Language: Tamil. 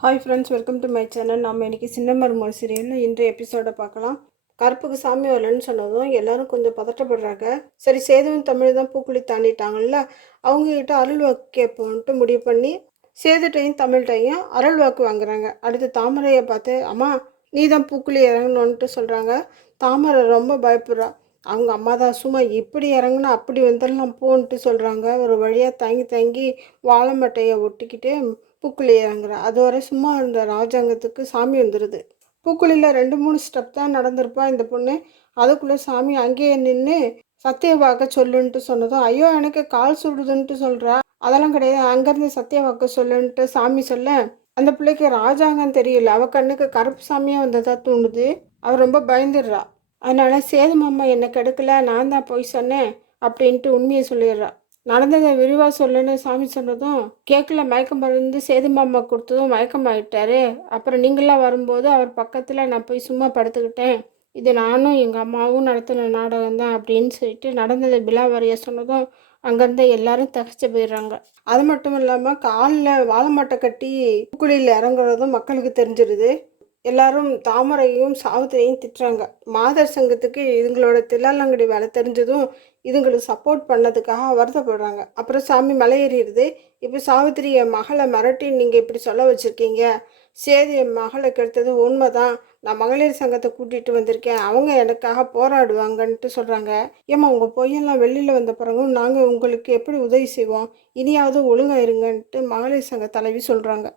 Hi friends welcome to my channel நம்ம இன்னைக்கு சின்ன மருமகள் சீரியலில் இன்றைய எபிசோடை பார்க்கலாம். கருப்புக்கு சாமி வரலன்னு சொன்னதும் எல்லாரும் கொஞ்சம் பதட்டப்படுறாங்க. சரி சேதுவும் தமிழ் தான் பூக்குழி தாண்டிட்டாங்கல்ல அவங்கக்கிட்ட அருள் வாக்கு கேட்போன்ட்டு முடிவு பண்ணி சேதுட்டையும் தமிழ்கிட்டையும் அருள் வாக்கு வாங்குறாங்க. அடுத்து தாமரையை பார்த்து அம்மா நீ தான் பூக்குழி இறங்கணுன்ட்டு சொல்கிறாங்க தாமரை ரொம்ப பயப்படுறா. அவங்க அம்மா தான் சும்மா இப்படி இறங்குனா அப்படி வந்துடலாம் போன்ட்டு சொல்கிறாங்க ஒரு வழியாக தங்கி தங்கி வாழை மட்டையை ஒட்டிக்கிட்டே பூக்குழி இறங்குறா. அது வரை சும்மா இருந்த ராஜாங்கத்துக்கு சாமி வந்துடுது பூக்குழியில் ரெண்டு மூணு ஸ்டெப் தான் நடந்திருப்பா இந்த பொண்ணு. அதுக்குள்ளே சாமி அங்கேயே நின்று சத்தியவாக்க சொல்லுன்ட்டு சொன்னதும் ஐயோ எனக்கு கால் சுடுதுன்ட்டு சொல்கிறா அதெல்லாம் கிடையாது. அங்கேருந்து சத்தியவாக்க சொல்லுன்ட்டு சாமி சொல்ல அந்த பிள்ளைக்கு ராஜாங்கம் தெரியல. அவள் கண்ணுக்கு கருப்பு சாமியாக வந்ததாக தூண்டுது அவள் ரொம்ப பயந்துடுறா. அதனால் சேது மாமா என்னை கெடுக்கல. நான் தான் போய் சொன்னேன் அப்படின்ட்டு உண்மையை சொல்லிடுறா. நடந்ததை விரிவாக சொல்லுன்னு சாமி சொன்னதும் கேக்கில் மயக்கம் மருந்து சேது மாமா கொடுத்ததும் மயக்கமாயிட்டாரு. அப்புறம் நீங்களாம் வரும்போது அவர் பக்கத்தில் நான் போய் சும்மா படுத்துக்கிட்டேன். இது நானும் எங்கள் அம்மாவும் நடத்தின நாடகம் தான் அப்படின்னு சொல்லிட்டு நடந்ததை பிலா வரைய சொன்னதும் அங்கேருந்து எல்லாரும் தகச்சு போயிடுறாங்க. அது மட்டும் இல்லாமல் காலில் வாழை மாட்டை கட்டி குழியில் இறங்குறதும் மக்களுக்கு தெரிஞ்சிருது. எல்லாரும் தாமரையும் சாவித்திரியும் திட்டுறாங்க. மாதர் சங்கத்துக்கு இதுங்களோட தில்லாலங்கடி வேலை தெரிஞ்சதும் இதுங்களுக்கு சப்போர்ட் பண்ணதுக்காக வருத்தப்படுறாங்க. அப்புறம் சாமி மலையேறிடுது இப்போ சாவித்திரி என் மகளை மிரட்டி நீங்கள் இப்படி சொல்ல வச்சுருக்கீங்க. சேது என் மகளை கெடுத்தது உண்மைதான். நான் மகளிர் சங்கத்தை கூட்டிகிட்டு வந்திருக்கேன். அவங்க எனக்காக போராடுவாங்கன்ட்டு சொல்கிறாங்க ஏம்மா உங்கள் பொய்யெல்லாம் வெளியில் வந்த பிறகும் நாங்கள் உங்களுக்கு எப்படி உதவி செய்வோம்? இனியாவது ஒழுங்காக இருங்கன்ட்டு மகளிர் சங்க தலைவி சொல்கிறாங்க